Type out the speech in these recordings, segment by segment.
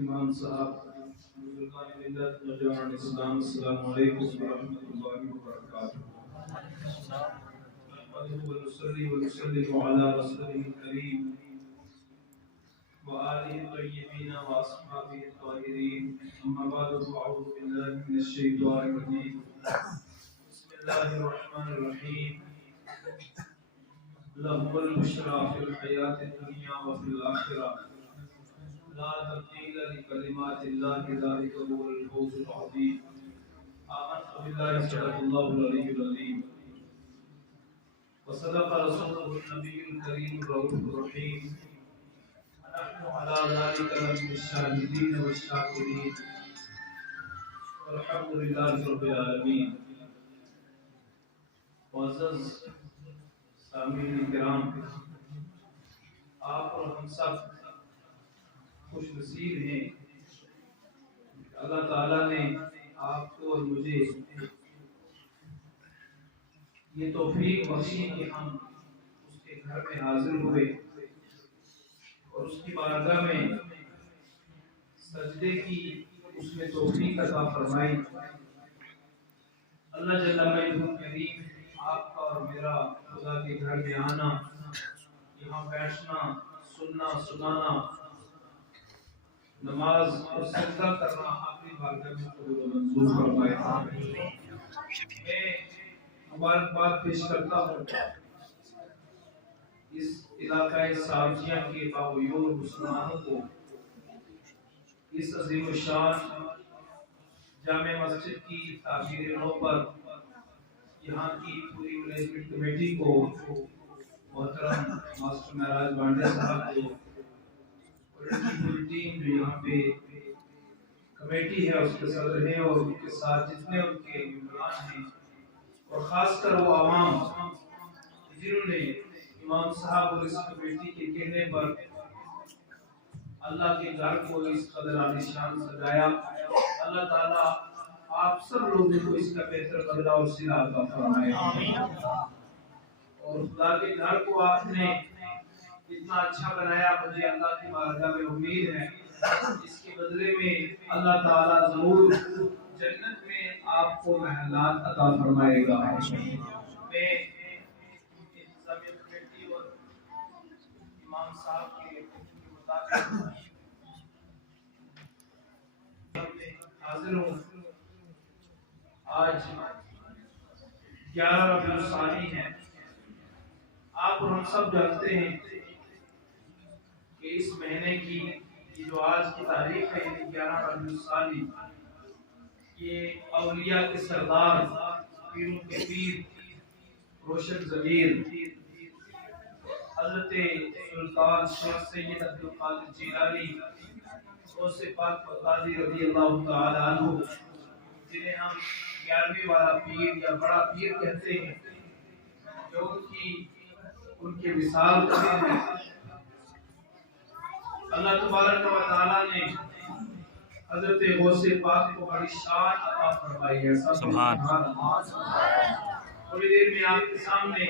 امام صاحب بزرگان ملت نوجوان اسلام السلام علیکم ورحمۃ اللہ وبرکاتہ نحمده ونصلي ونسلم على رسوله الكريم وآله الطيبين وأصحابه الطاهرين أما بعد فأعوذ بالله من الشيطان الرجيم بسم الله الرحمن الرحيم لهم البشرى في الحياة الدنيا وفي الآخرة لا تبديل لكلمات الله ذلك هو الفوز العظيم آمنت بالله صدق الله العلي العظيم وصدق رسوله النبي الكريم الرؤوف الرحيم ونحن على ذلك من الشاهدين والشاكرين والحمد لله رب العالمين معزز سامعین کرام، آپ اور ہم سب خوش نصیب ہیں کہ اللہ تعالیٰ نے آپ کو اور مجھے یہ توفیق بخشی کہ ہم اس کے گھر میں حاضر ہوئے اور اس کی بارگاہ میں سجدے کی اس میں توفیق عطا فرمائی۔ اللہ جل مجدہ کریم آپ کا اور میرا خدا کے گھر میں آنا، یہاں بیٹھنا، سننا سنانا، نماز اور سجدہ کرنا اپنی بارگاہ میں قبول و منظور فرمائے۔ میں مبارکباد پیش کرتا ہوں اس علاقۂ سابجیاں کے باغیور مسلمانوں کو اس عظیم الشان جامع مسجد کی تعمیر نو پر یہاں کی پوری مینجمنٹ کمیٹی کو، محترم ماسٹر معراج بانڈے صاحب کو اور ان کی پوری ٹیم جو یہاں پہ کمیٹی ہے اس کے صدر ہیں اور ان کے ساتھ جتنے ان کے ممبران ہیں، اور خاص کر وہ عوام جنہوں نے امام صاحب اور اس کمیٹی کے کہنے پر اللہ کے گھر کو اس قدر عالیشان سجایا۔ اللہ تعالیٰ آپ سب لوگوں کو اس کا بہتر بدلہ اور صلہ عطا فرمائے۔ اور خدا کے گھر کو آپ نے اتنا اچھا بنایا، مجھے اللہ کی بارگاہ میں امید ہے اس کے بدلے میں اللہ تعالیٰ ضرور جنت میں آپ کو محلات عطا فرمائے گا۔ میں انتظامیہ کمیٹی اور امام صاحب کے مطابق حاضر ہوں۔ آج 11 ربیع الثانی ہے۔ آپ اور ہم سب جانتے ہیں کہ اس مہینے کی جو آج کی تاریخ ہے 11 ربیع الثانی، یہ اولیاء کے سردار، پیروں کے پیر، روشن ضمیر حضرت سلطان شیخ سید عبد القادر جیلانی غوث پاک بغدادی رضی اللہ تعالی عنہ، جنہیں ہم 11ویں والا پیر یا بڑا پیر کہتے ہیں، جو ان کے وصال کا دن ہے۔ اللہ تبارک و تعالی نے حضرت غوث پاک کو بڑی شان عطا فرمائی ہے۔ سبحان اللہ۔ تھوڑی دیر میں آپ کے سامنے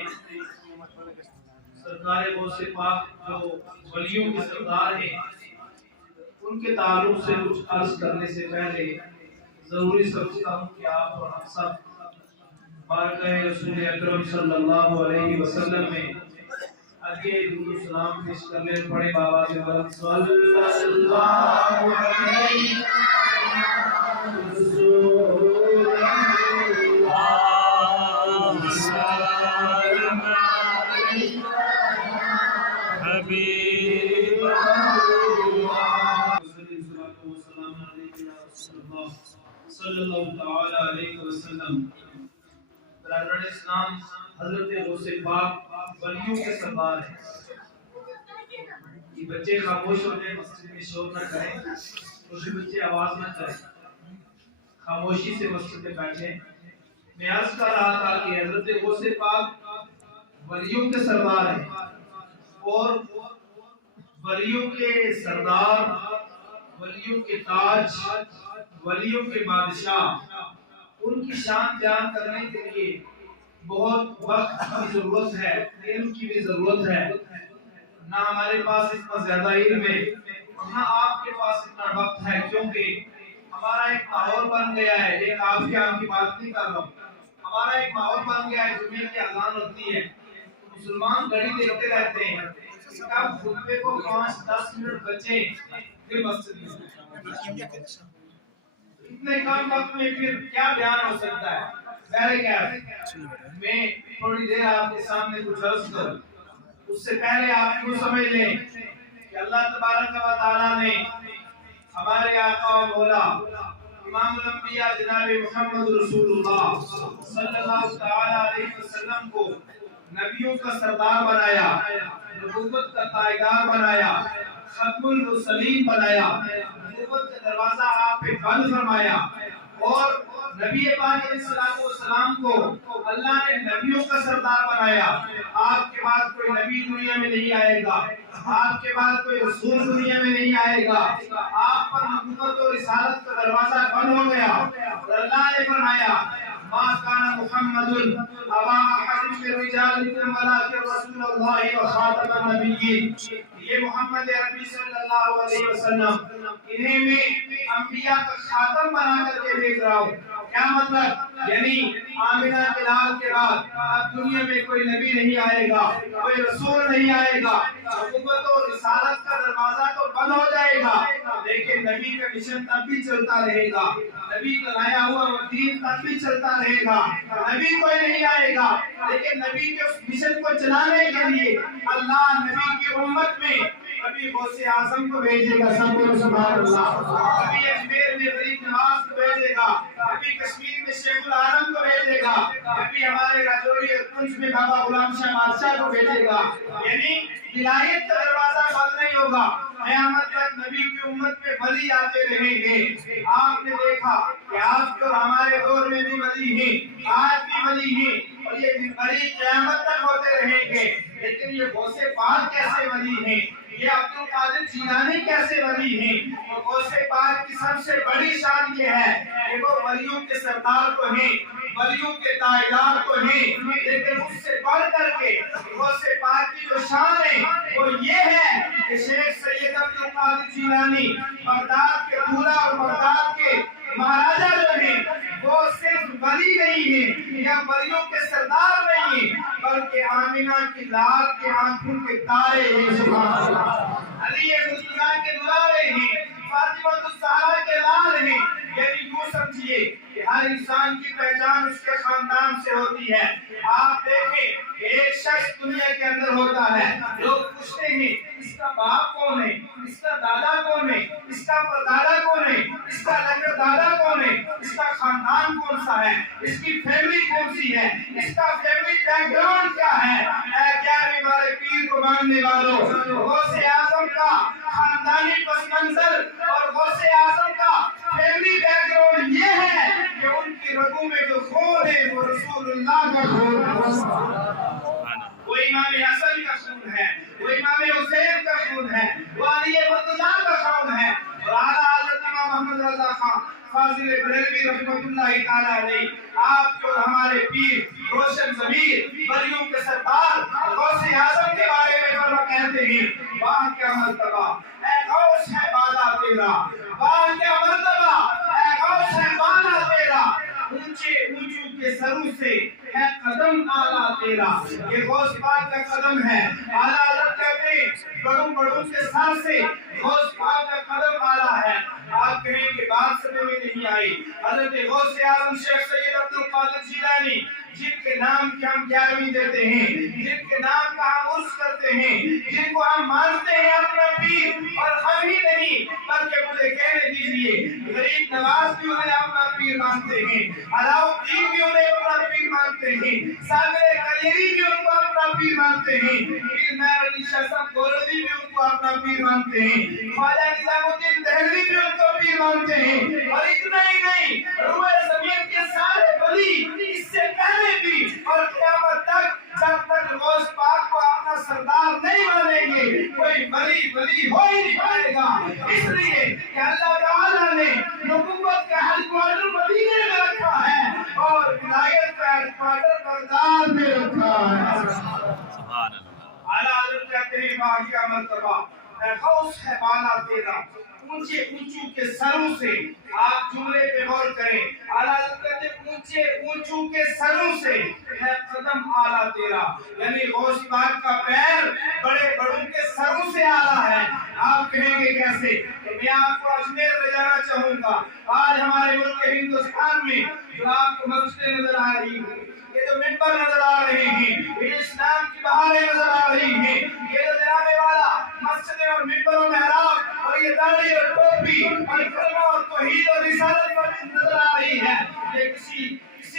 سرکار غوث پاک جو ولیوں کے سردار ہیں ان کے تعلق سے کچھ عرض کرنے سے پہلے ضروری سمجھتا ہوں کہ آپ اور ہم سب بارگاہ رسول اکرم صلی اللہ علیہ وسلم میں آگے درود و سلام پیش کر لیں۔ پڑھے بابا کے بلند صلی اللہ علیہ صلی اللہ تعالی علیہ وسلم۔ برادران اسلام، حضرت غوث پاک ولیوں کے سردار ہیں۔ یہ بچے خاموش ہو جائیں، مسجد میں شور نہ کریں، چھوٹے بچے آواز نہ کریں، خاموشی سے مسجد میں بیٹھیں۔ میں عرض کر رہا تھا کہ حضرت غوث پاک ولیوں کے سردار ہیں، اور ولیوں کے سردار، ولیوں کے تاج، ولیوں کے بادشاہ، ان کی شان بیان کرنے کے لیے بہت وقت کی ضرورت ہے، علم کی بھی ضرورت ہے۔ نہ ہمارے پاس اتنا زیادہ علم ہے، نہ آپ کے پاس اتنا کا وقت ہے، کیونکہ ہمارا ایک ماحول بن گیا ہے، ایک آپ کی بات نہیں کر رہا ہوں، ہمارا ایک ماحول بن گیا ہے، جمعے کی اذان ہوتی ہے، مسلمان گھڑی دیکھتے رہتے ہیں، کب خطبے کو 5-10 منٹ بچے پھر مسجد میں، اتنے کم وقت میں پھر کیا بیان ہو سکتا ہے؟ میں تھوڑی دیر آپ کے سامنے کچھ عرض کروں، اس سے پہلے آپ کو سمجھ لیں کہ اللہ تبارک و تعالیٰ نے ہمارے آقا و مولا امام الانبیاء جناب محمد رسول اللہ صلی اللہ تعالیٰ علیہ وسلم کو نبیوں کا سردار بنایا، نبوت کا تاجدار بنایا، ختم المرسلین بنایا، نبوت کا دروازہ آپ پہ بند فرمایا، اور نبی پاک علیہ السلام کو اللہ نے نبیوں کا سردار بنایا۔ آپ کے بعد کوئی نبی دنیا میں نہیں آئے گا، آپ کے بعد کوئی رسول دنیا میں نہیں آئے گا، آپ پر نبوت اور رسالت کا دروازہ بند ہو گیا، اور اللہ نے فرمایا ما کان محمد ابا احد من رجالکم ولکن رسول اللہ وخاتم النبیین، یہ محمد عربی صلی اللہ علیہ وسلم انہیں میں انبیاء کا خاتم بنا کر کے بھیج رہا ہوں۔ کیا مطلب؟ یعنی آمنہ کے لال کے بعد اب دنیا میں کوئی نبی نہیں آئے گا، کوئی رسول نہیں آئے گا، نبوت اور رسالت کا دروازہ تو بند ہو جائے گا، لیکن نبی کا مشن تب بھی چلتا رہے گا، نبی کا لایا ہوا وہ دین تب بھی چلتا رہے گا۔ نبی کوئی نہیں آئے گا، لیکن نبی کے اس مشن کو چلانے کے لیے اللہ نبی کی امت میں کبھی غوث اعظم کو بھیجے گا، سب کو سبحان اللہ، کبھی اجمیر میں غریب نواز کو بھیجے گا، کبھی کشمیر میں شیخ العالم کو بھیجے گا، کبھی ہمارے راجوری اور کنج میں بابا غلام شاہ بادشاہ کو بھیجے گا، یعنی ولایت کا دروازہ بند نہیں ہوگا، قیامت تک نبی کی امت میں ولی آتے رہیں گے۔ آپ نے دیکھا کہ آپ کو ہمارے دور میں بھی ولی ہیں، آج بھی ولی ہیں، اور یہ ولی قیامت تک ہوتے رہیں گے، لیکن یہ غوث پاک کیسے ولی ہیں، یہ عبد القادر جیلانی کیسے ولی ہیں؟ غوث پاک کی سب سے بڑی شان یہ ہے کہ وہ ولیوں کے سردار تو ہیں، ولیوں کے تاجدار تو ہیں، لیکن اس سے بڑھ کر کے غوث پاک کی جو شان ہے وہ یہ ہے کہ شیخ سید عبد القادر جیلانی بغداد کے دولہ اور بغداد کے مہاراجہ جو ہیں وہ صرف ولی نہیں ہیں یا ولیوں کے سردار نہیں ہیں، بلکہ آمنہ کی لال کے آنکھوں کے تارے ہیں، سبحان اللہ، علی مرتضیٰ کے دلالے ہیں، فاطمہ الزہرا کے لال ہیں، یعنی یوں سمجھیے کہ ہر انسان کی پہچان اس کے خاندان سے ہوتی ہے۔ آپ دیکھیں کہ ایک شخص دنیا کے اندر ہوتا ہے، لوگ پوچھتے ہیں اس کا باپ کون ہے، اس کا دادا کون ہے، اس کا پردادا کون ہے، اس کا لنگر دادا کون ہے، اس کا خاندان کون سا ہے، اس کی فیملی کون سی ہے، اس کا فیملی بیک گراؤنڈ کیا ہے۔ اے 11ویں والے پیر کو ماننے والوں، غوث اعظم کا خاندانی پس منظر اور غوث اعظم کا فیملی بیک گراؤنڈ یہ ہے کہ ان کی رگوں میں جو خون ہے وہ رسول اللہ کا خون ہے، وہ امام حسن کا خون ہے، وہ امام حسین کا خون ہے، وہ علی مرتضیٰ کا خون ہے، اور اعلیٰ حضرت امام محمد رضا خان فاضل بریلوی رحمۃ اللہ تعالیٰ علیہ، آپ جو ہمارے پیر روشن ضمیر ولیوں کے سردار غوث اعظم کے بارے میں فرما کہتے ہیں واہ کیا مرتبہ اے غوث ہے بالا تیرا، واہ کیا مرتبہ اے غوث ہے بالا تیرا، اونچے اونچوں کے سروں سے ہے قدم آلہ تیرا، یہ غوث پاک کا قدم ہے۔ اعلیٰ حضرت کہتے ہیں بڑوں بڑوں کے سر سے غوث پاک کا قدم آلہ ہے۔ آپ کہیں کہ بات سمجھ میں نہیں آئی، حضرت غوث اعظم شیخ سید عبد القادر جیلانی جن کے نام کی ہم 11ویں دیتے ہیں، جن کے نام کا ہم عرس کرتے ہیں، جن کو ہم مانتے ہیں اپنا پیر، اور ہم ہی نہیں بلکہ مجھے کہنے دیجئے غریب نواز بھی انہیں اپنا پیر مانتے ہیں، علاؤالدین بھی انہیں اپنا پیر مانتے ہیں، ساگر کلیری بھی ان کو اپنا پیر مانتے ہیں، پیر مہر علی شاہ صاحب گولوی بھی ان کو اپنا پیر مانتے ہیں، خواجہ نظام الدین دہلوی بھی ان کو پیر مانتے ہیں، اور اتنا ہی نہیں روئے زمین کے سارے ولی اس سے پہلے بھی اور قیامت تک جب تک غوث پاک کو اپنا سردار نہیں مانیں گے کوئی ولی ہو ہی نہیں پائے گا، اس لیے کہ اللہ تعالیٰ نے نبوت کا ہیڈکوارٹر مدینے میں رکھا ہے اور ولایت کا ہیڈکوارٹر بغداد میں رکھا ہے۔ اعلیٰ حضرت کہتے ہیں واہ کیا مرتبہ اے غوث ہے بالا تیرا، اونچے اونچوں کے سروں سے. آپ جملے پہ غور کریں. اعلیٰ حضرت کہتے اونچے اونچوں کے سروں سے ہے قدم اعلیٰ تیرا. یعنی غوث پاک کا پیر بڑے بڑوں کے سروں سے اعلیٰ ہے. آپ کہیں گے کیسے؟ میں آپ کو اجمیر لے جانا چاہوں گا. آج ہمارے ملک ہندوستان میں جو آپ کو مسجدیں نظر آ رہی ہیں, یہ جو ممبر نظر آ رہے ہیں, یہ اسلام کی بہاریں نظر آ رہی ہیں, یہ جو جناب والا مسجدیں اور ممبر و محراب اور یہ داڑھی اور ٹوپی اور کلمہ اور توحید اور رسالت پر نظر آ رہی ہے, یہ کسی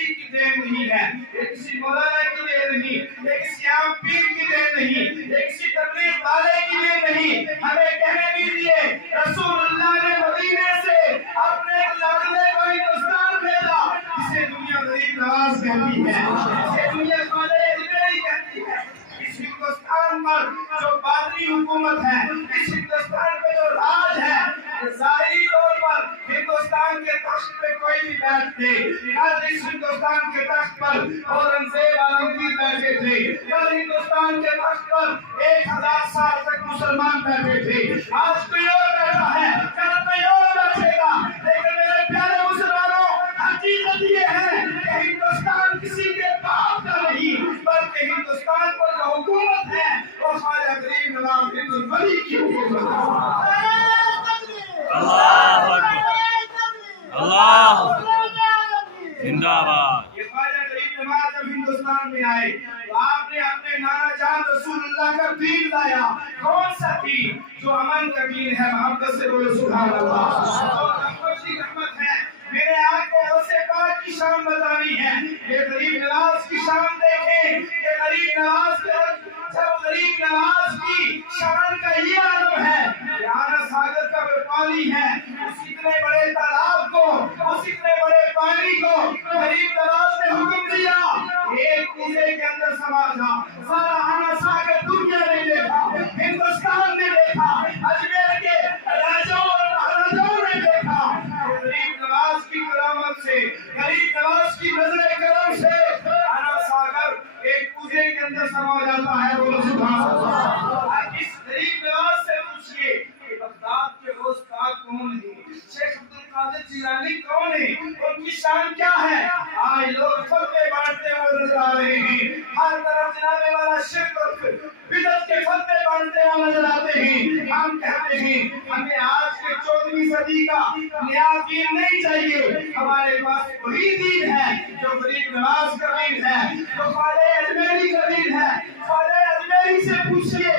کی دین نہیں ہے, یہ کسی مولانا کی دین نہیں, یہ کسی عام پیر کی دین نہیں, یہ کسی تبلیغ والے کی دین نہیں. ہمیں کہنے دیجیے رسول اللہ نے مدینے سے اپنے ایک لاڈلے کو ہندوستان بھیجا جسے دنیا غریب نواز کہتی ہے, جسے دنیا خواجہ اجمیری کہتی ہے. اس ہندوستان پر جو باطنی حکومت ہے, اس ہندوستان پہ جو راج ہے, ظاہری طور پر ہندوستان کے تخت پہ کوئی بھی بیٹھتے, کل اس ہندوستان کے تخت پر اورنگزیب عالمگیر بیٹھے تھے, کل ہندوستان کے تخت پر 1000 سال تک مسلمان بیٹھے تھے. آج کوئی اور بیٹھا ہے, کل کوئی اور بیٹھے گا, لیکن میرے پیارے مسلمانوں حقیقت یہ ہے کہ ہندوستان کسی کے باپ کا نہیں, بلکہ ہندوستان پر جو حکومت ہے وہ خواجہ غریب نواز ہندوستانی کی حکومت ہے. اللہ اللہ زندہ باد. یہ خواجہ غریب نواز جب ہندوستان میں آئے تو آپ نے اپنے نانا جان رسول اللہ کا دین لایا. کون سا دین؟ جو امن کا دین ہے. محبت سے بولو سبحان اللہ. جو رحمت کی رحمت ہے. میرے آپ کو غوث پاک کی شان بتانی ہے. یہ غریب نواز کی شان دیکھیں. یہ غریب نواز جب غریب نواز کی شان کا یہ عالم ہے, یہ آنا ساگر کا پانی ہے, اس اتنے بڑے تالاب کو, اس اتنے بڑے پانی کو غریب نواز نے حکم دیا ایک کوزے کے اندر سما جا. سارا آنا ساگر دنیا نے دیکھا, ہندوستان نے دیکھا, اجمیر کے راجوں اور مہاراجوں نے دیکھا. غریب نواز کی کرامت سے, غریب نواز کی نظر کرم سے آنا ساگر ایک کوزے کے اندر سما جاتا ہے. بولو سبحان اللہ. اس غریب نواز سے پوچھئے کہ بغداد کے غوث پاک کون ہیں, شیخ عبد القادر جیلانی کون ہیں, ان کی شان کیا ہے؟ آج لوگ فتوے بانٹتے ہوئے نظر آ رہے ہیں. ہر طرف جناب والا شرک اور بدعت کے فتوے بانٹتے ہوئے نظر آتے ہیں. ہم کہتے ہیں ہمیں آج کے 14ویں صدی کا نیا دین نہیں چاہیے. ہمارے پاس وہی دین ہے جو غریب نواز کا دین ہے, جو خواجہ اجمیری کا دین ہے. خواجہ اجمیری سے پوچھئے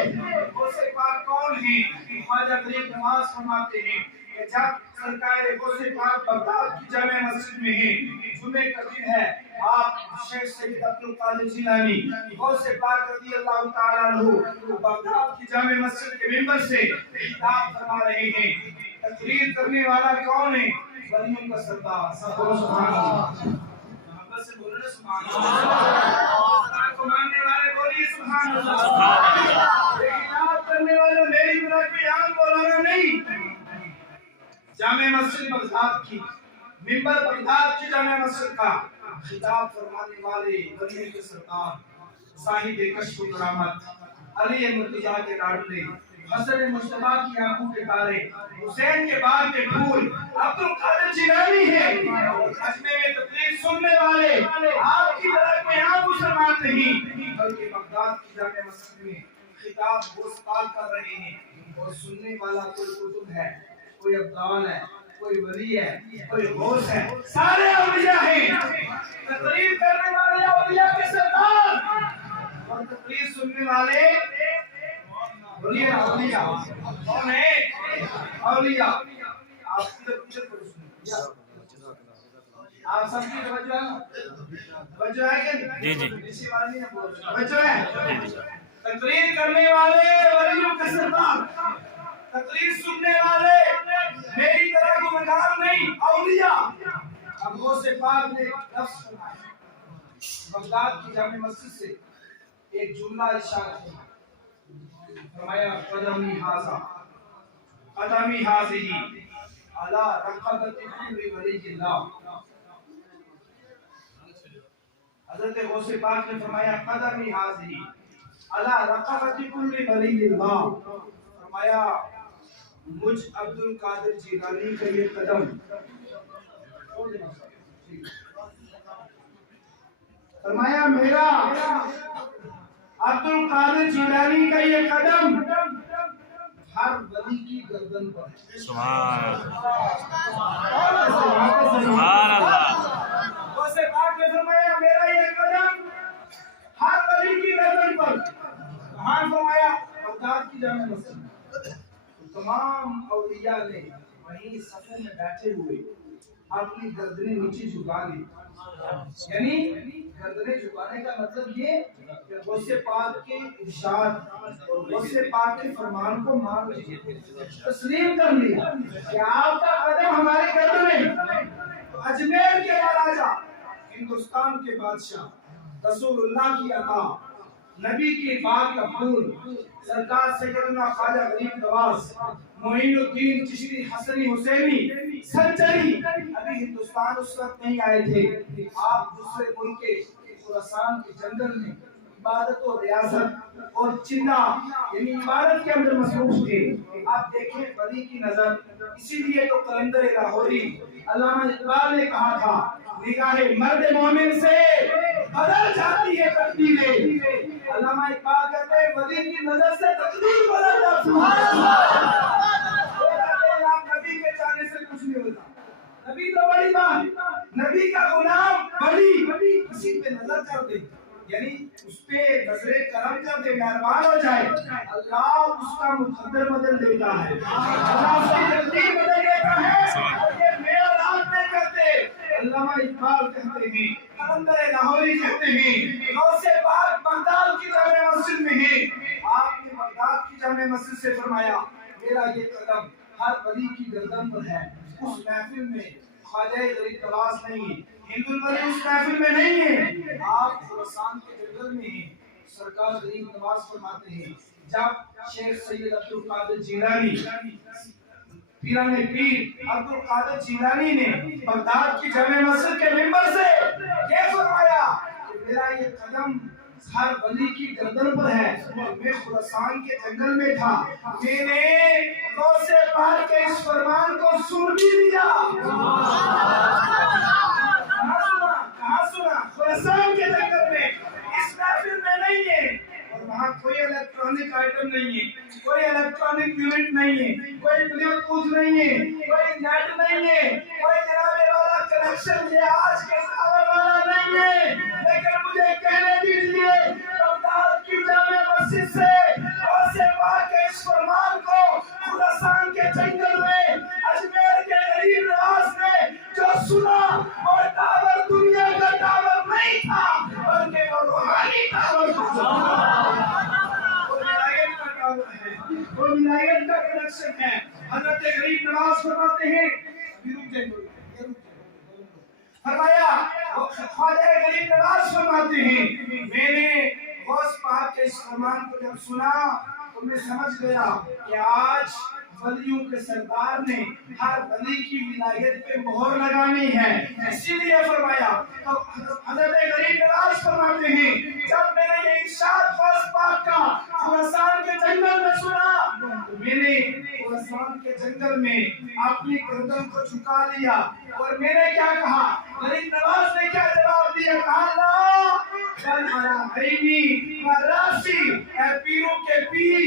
غوث پاک کون ہیں. خواجہ غریب نواز فرماتے ہیں کہ جب سرکار غوث پاک بغداد کی جامع مسجد میں ہیں, جمعے کا دن ہے, آپ شیخ سید عبد القادر جیلانی غوث پاک رضی اللہ تعالیٰ عنہ بغداد کی جامع مسجد کے ممبر سے خطاب فرما رہے ہیں. تقریر کرنے والا کون ہے؟ ولیوں کا سردار. سب بولو سبحان اللہ. محبت سے بولو سبحان اللہ. قرآن کو ماننے والے بولیے سبحان اللہ. خطاب کرنے والے میری طرح کوئی عام مولانا نہیں. جامع مسجد بغداد کی, ممبر بغداد کی جامع مسجد کا خطاب فرمانے والے ولی کے سردار, صاحب کشف و کرامت, علی مرتضیٰ کے لاڈلے, حسن مصطفیٰ کی آنکھوں کے تارے, حسین کے بال کے پھول, عبد القادر جیلانی ہیں. اجمیر میں تقریر سننے والے آپ کی طرح کوئی عام مسلمان نہیں, بلکہ بغداد کی جامع مسجد میں خطاب غوث پاک کر رہے ہیں. اور سننے والا کوئی قطب ہے, کوئی ابدال ہے, کوئی ولی ہے, کوئی غوث ہے, سارے اولیاء ہیں. تقریر کرنے والے اولیاء کے سردار اور تقریر سننے والے اولیاء. کون ہے اولیاء؟ آپ کی تقریر پر سنیں. آپ سب کی توجہ ہے, توجہ ہے کہ جی جی اسی والی نے بول توجہ ہے. تقریر کرنے والے ولیوں کے سردار, تقریر سننے والے میری طرح کو مدار نہیں, اولیاء. اب غوث پاک نے لفظ فرمایا, بغداد کی جامع مسجد سے ایک جملہ ارشاد کیا, فرمایا قدمی ہاذا قدمی ہاذی علی رقبۃ کل ولی اللہ. حضرت غوث پاک نے فرمایا قدمی ہاذی علی رقبۃ کل ولی اللہ. فرمایا مجھ عبد القادر جیلانی کا یہ قدم فرمایا میرا عبد القادر جیلانی کا یہ قدم ہر ولی کی گردن پر ہے. سبحان سبحان اللہ. اسے پاک نے فرمایا میرا یہ قدم ہر ولی کی گردن پر. کہاں فرمایا؟ بغداد کی جامع مسجد. تمام اولیاء نے وہیں صفوں میں بیٹھے ہوئے اپنی گردنیں نیچے جھکا لی. یعنی گردنیں جھکانے کا مطلب یہ کہ غوث پاک کے ارشاد اور غوث پاک کے فرمان کو مان تسلیم کر لیا کہ آپ کا قدم ہماری گردنیں. اجمیر کے مہاراجا، ہندوستان کے بادشاہ، رسول اللہ کی عطا، نبی کی بات کا پھول، سرکار سیدنا خواجہ غریب نواز معین الدین چشتی حسنی حسینی سنچری ابھی ہندوستان اس وقت نہیں آئے تھے. آپ دوسرے ملک کے خراسان کے جنگل میں عبادت و ریاضت اور چندہ یعنی عبادت کے اندر مصروف تھے. آپ دیکھیں ولی کی نظر. اسی لیے تو قلندر لاہوری علامہ اقبال نے کہا تھا نگاہ مرد مومن سے بدل جاتی ہے تقدیریں. علامہ اقبال کہتے ہیں ولی کی نظر سے تقدیر بدل جاتی ہے. نبی کے چاہنے سے کچھ نہیں ہوتا. نبی تو بڑی بات، نبی کا غلام ولی کسی پہ نظر کر دے یعنی اس پہ نظر کرم کر دے، مہربان ہو جائے، اللہ اس کا مقدر بدل دیتا ہے، اللہ اس کی تقدیر بدل دیتا ہے. یہ میرا آپ نہیں کرتے. علامہ اقبال کہتے ہیں، قلندر لاہوری کہتے ہیں، غوث پاک بغداد کی جامع مسجد میں ہیں. آپ نے بغداد کی جامع مسجد سے فرمایا میرا یہ قدم ہر ولی کی گردن پر ہے. اس محفل میں خواجہ غریب نواز نہیں ہے، ہندو ولی اس محفل میں نہیں ہے. آپ خراسان کے جنگل میں ہیں. سرکار غریب نواز فرماتے ہیں جب شیخ سید عبد القادر جیلانی پیران پیر عبد القادر جیلانی نے بغداد کی جامع مسجد کے منبر سے یہ فرمایا کہ میرا یہ قدم ہر ولی کی گردن پر ہے. میں خراسان کے جنگل میں تھا، میں نے غوث پاک کے اس فرمان کو سن بھی لیا. کہاں سنا؟ خراسان کے جنگل میں. اس محفل میں نہیں ہے اور وہاں کوئی الیکٹرانک آئٹم نہیں ہے، کوئی الیکٹرانک یونٹ نہیں ہے، کوئی بلوٹوتھ نہیں ہے، کوئی نیٹ نہیں ہے، کوئی جنابے والا کنیکشن یہ آج کے ساور والا نہیں ہے. لیکن مجھے کہنے دیجئے بغداد کی جامع مسجد سے غوث پاک کے اس فرمان کو خراسان کے جنگل میں اجمیر کے غریب نواز نے جو سنا وہ ٹاور دنیا کا ٹاور نہیں تھا بلکہ وہ روحانی ٹاور تھا. وہ ولایت کا ٹاور ہے، وہ ولایت کا کنیکشن ہے. حضرت غریب نواز فرماتے ہیں فرمایا خواجہ غریب نواز فرماتے ہیں میں نے غوث پاک کے اس فرمان کو جب سنا تو میں سمجھ گیا کہ آج ولیوں کے سردار نے ہر ولی کی ولایت پہ مہر لگانی ہے. اسی لیے فرمایا تو حضرت غریب نواز فرماتے ہیں جب میں نے یہ ارشاد غوث پاک کا خراسان کے جنگل میں سنا تو میں نے خراسان کے جنگل میں اپنی گردن کو جھکا لیا اور میں نے کیا کہا؟ غریب نواز نے کیا جواب دیا؟ کہا لا اے پیروں کے پیر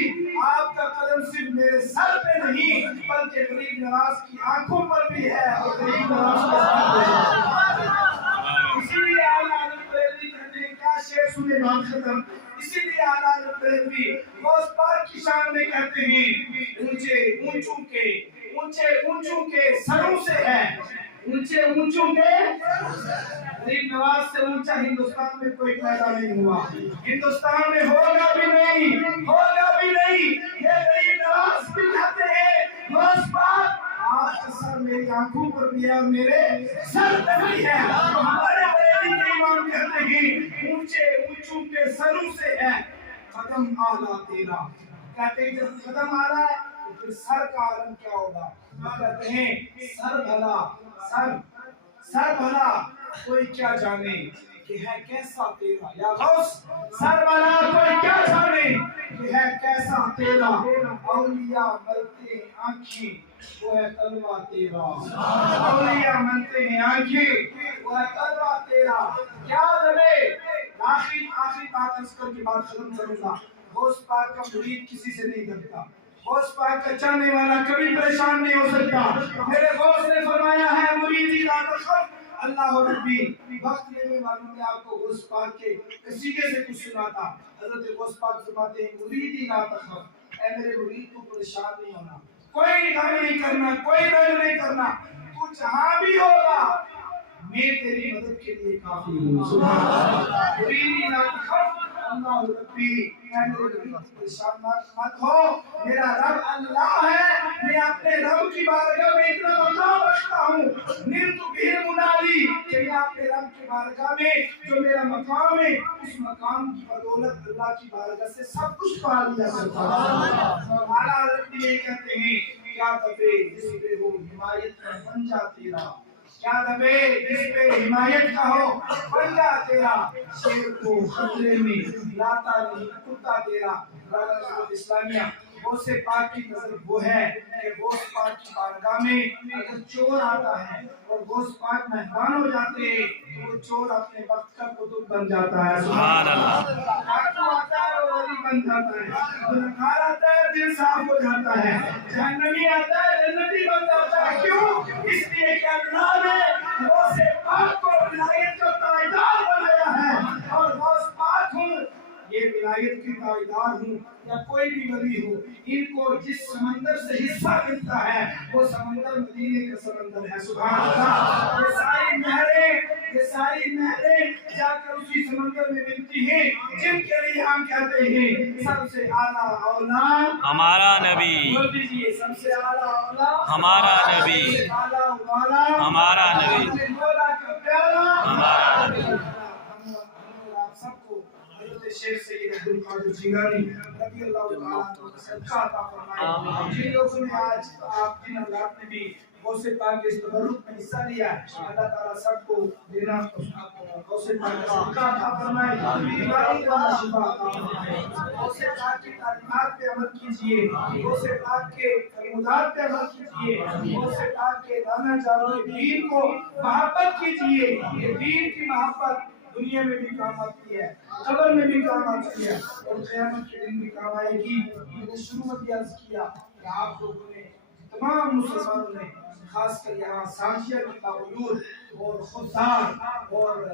آپ کا قدم صرف میرے سر پہ نہیں بلکہ غریب نواز کی آنکھوں پر بھی ہے اور غریب نواز کے ساتھ ہے. اسی لیے اعلیٰ حضرت بریلوی کہتے ہیں کیا شعر سنے بات ختم. اسی لیے اعلیٰ حضرت بریلوی غوث پاک کی شان میں کہتے ہیں اونچے اونچوں کے سروں سے ہے، اونچے اونچوں کے. غریب نواز سے اونچا ہندوستان میں کوئی پیدا نہیں ہوا، ہندوستان میں ہوگا بھی نہیں. یہ غریب نواز بھی کہتے ہیں غوث پاک آپ کا سر میری آنکھوں پر بھی ہے اور میرے سر پہ بھی ہے. ہمارے بریلی کے امام کہتے ہیں اونچے اونچوں کے سروں سے ہے قدم اعلیٰ تیرا. کہتے ہیں جب قدم اعلیٰ ہے تو پھر سر کا عالم کیا ہوگا؟ کہتے ہیں سر بھلا کوئی کیا جانے کہ ہے کیسا تیرا. یا غوث سر بھلا کوئی کیا جانے کہ ہے کیسا تیرا. اولیاء مرتے آنکھیں وہ ہے کلمہ تیرا. اولیاء منتے ہیں آنکھیں وہ ہے کلمہ تیرا. یاد رہے آخری بات عرض کر کے بات ختم کروں گا. غوث پاک کا مرید کسی سے نہیں ڈرتا. غوث پاک کا چاہنے والا کبھی پریشان نہیں ہو سکتا. میرے غوث نے فرمایا ہے مریدی لا تخف اللہ ربی. وقت لینے والوں نے آپ کو غوث پاک کے قصیدے سے کچھ سناتا. حضرت غوث پاک فرماتے ہیں مریدی لا تخف، اے میرے مرید تو پریشان نہیں ہونا، کوئی غم نہیں کرنا، کوئی رنج نہیں کرنا. تو جہاں بھی ہوگا میں تیری مدد کے لیے کافی ہوں. سبحان اللہ. مریدی لا تخف اللہ ربی، اے میرے مرید پریشان مت ہو، میرا رب اللہ ہے. میں اپنے رب کی بارگاہ میں اتنا مقام رکھتا ہوں نیل تو بھیر منادی کہ میں اپنے رب کی بارگاہ میں جو میرا مقام ہے اس مقام کی بدولت اللہ کی بارگاہ سے سب کچھ پا لیا کرتا ہوں. ہمارا حضرت یہ کہتے ہیں کیا دبے جس پہ ہو حمایت کا بن جا تیرا، کیا دبے جس پہ حمایت کا ہو بن جا تیرا. شیر کو خطرے میں لاتا نہیں کتا تیرا. اسلامیہ غوث پاک کی نظر وہ ہے کہ غوث پاک کی بارگاہ میں اگر چور آتا ہے اور غوث پاک مہمان ہو جاتے ہیں تو وہ چور اپنے وقت کا قطب بن جاتا ہے. سبحان اللہ. ڈاکو آتا ہے وہ ولی بن جاتا ہے. گنہگار آتا ہے دل صاف ہو جاتا ہے. جہنمی آتا ہے جنتی بن جاتا ہے. کیوں؟ اس لیے کہ اللہ نے غوث پاک کو ولایت کا تائیدار بنایا ہے. اور غوث پاک ہوں یہ ولایت کی تائیدار ہوں یا کوئی بھی ولی ہو، ان کو جس سمندر سے حصہ ملتا ہے وہ سمندر مدینے کا سمندر ہے. سبحان اللہ. یہ ساری نہریں جا کر اسی سمندر میں ملتی ہیں جن کے لیے ہم کہتے ہیں سب سے اعلیٰ اولاد ہمارا نبی، بول دیجیے سب سے اعلیٰ اولاد ہمارا نبی، سب سے اعلیٰ والا ہمارا نبی، اپنے مولا کا پیارا ہمارا نبی. ہم اور آپ سب کو حضرت شیخ سید عبد القادر جیلانی رضی اللہ تعالیٰ عنہ کا صدقہ عطا فرمائے. جن لوگوں نے آج آپ جن حضرات نے بھی غوث پاک کے اس تبرک میں حصہ لیا ہے اللہ تعالیٰ سب کو دینا غوث پاک کا صدقہ عطا فرمائے. بیماری کا شفا عطا فرمائے. غوث پاک کی تعلیمات پہ عمل کیجئے. غوث پاک کے فرمودات پہ عمل کیجئے. غوث پاک کے دانا جانو دین کو محبت کیجئے. یہ دین کی محبت دنیا میں بھی کام آتی ہے، قبر میں بھی کام آتی ہے اور قیامت کے دن بھی کام آئے گی. میں نے شروع میں عرض کیا کہ آپ لوگوں نے تمام مسلمانوں نے خاص کر یہاں سانچیہ کی باوجود اور خوددار اور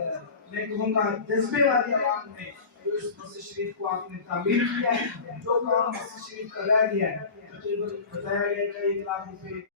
میں کہوں گا جذبے والی عوام نے جو اس مسجد شریف کو آپ نے تعمیر کیا ہے، جو کام مسجد شریف کا رہ گیا ہے تقریباً بتایا گیا کہ 1 لاکھ روپے